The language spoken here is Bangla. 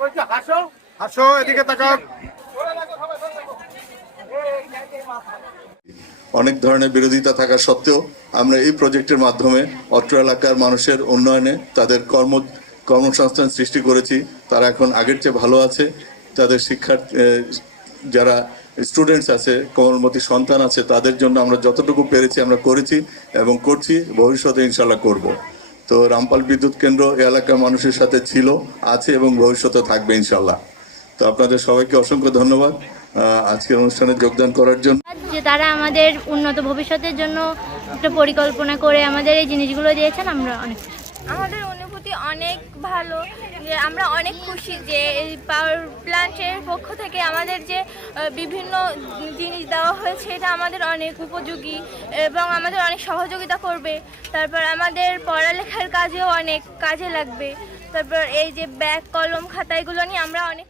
হাসো, এদিকে তাকাও। অনেক ধরনের বিরোধিতা থাকা সত্ত্বেও আমরা এই প্রজেক্টের মাধ্যমে অত্র এলাকার মানুষের উন্নয়নে তাদের কর্মসংস্থান সৃষ্টি করেছি। তারা এখন আগের চেয়ে ভালো আছে। তাদের যারা স্টুডেন্টস আছে, কোমলমতি সন্তান আছে, তাদের জন্য আমরা যতটুকু পেরেছি আমরা করেছি এবং করছি, ভবিষ্যতে ইনশাল্লাহ করব। তো রামপাল বিদ্যুৎ কেন্দ্র এলাকার মানুষের সাথে ছিল, আছে এবং ভবিষ্যতে থাকবে ইনশাল্লাহ। তো আপনাদের সবাইকে অসংখ্য ধন্যবাদ আজকের অনুষ্ঠানে যোগদান করার জন্য। যে তারা আমাদের উন্নত ভবিষ্যতের জন্য একটা পরিকল্পনা করে আমাদের এই জিনিসগুলো দিয়েছেন, আমরা অনেক খুশি। আমাদের অনুভূতি অনেক ভালো, যে আমরা অনেক খুশি যে এই পাওয়ার প্ল্যান্টের পক্ষ থেকে আমাদের যে বিভিন্ন জিনিস দেওয়া হয়েছে এটা আমাদের অনেক উপযোগী এবং আমাদের অনেক সহযোগিতা করবে। তারপর আমাদের পড়ালেখার কাজেও অনেক কাজে লাগবে। তারপর এই যে ব্যাগ, কলম, খাতা, এগুলো নিয়ে আমরা অনেক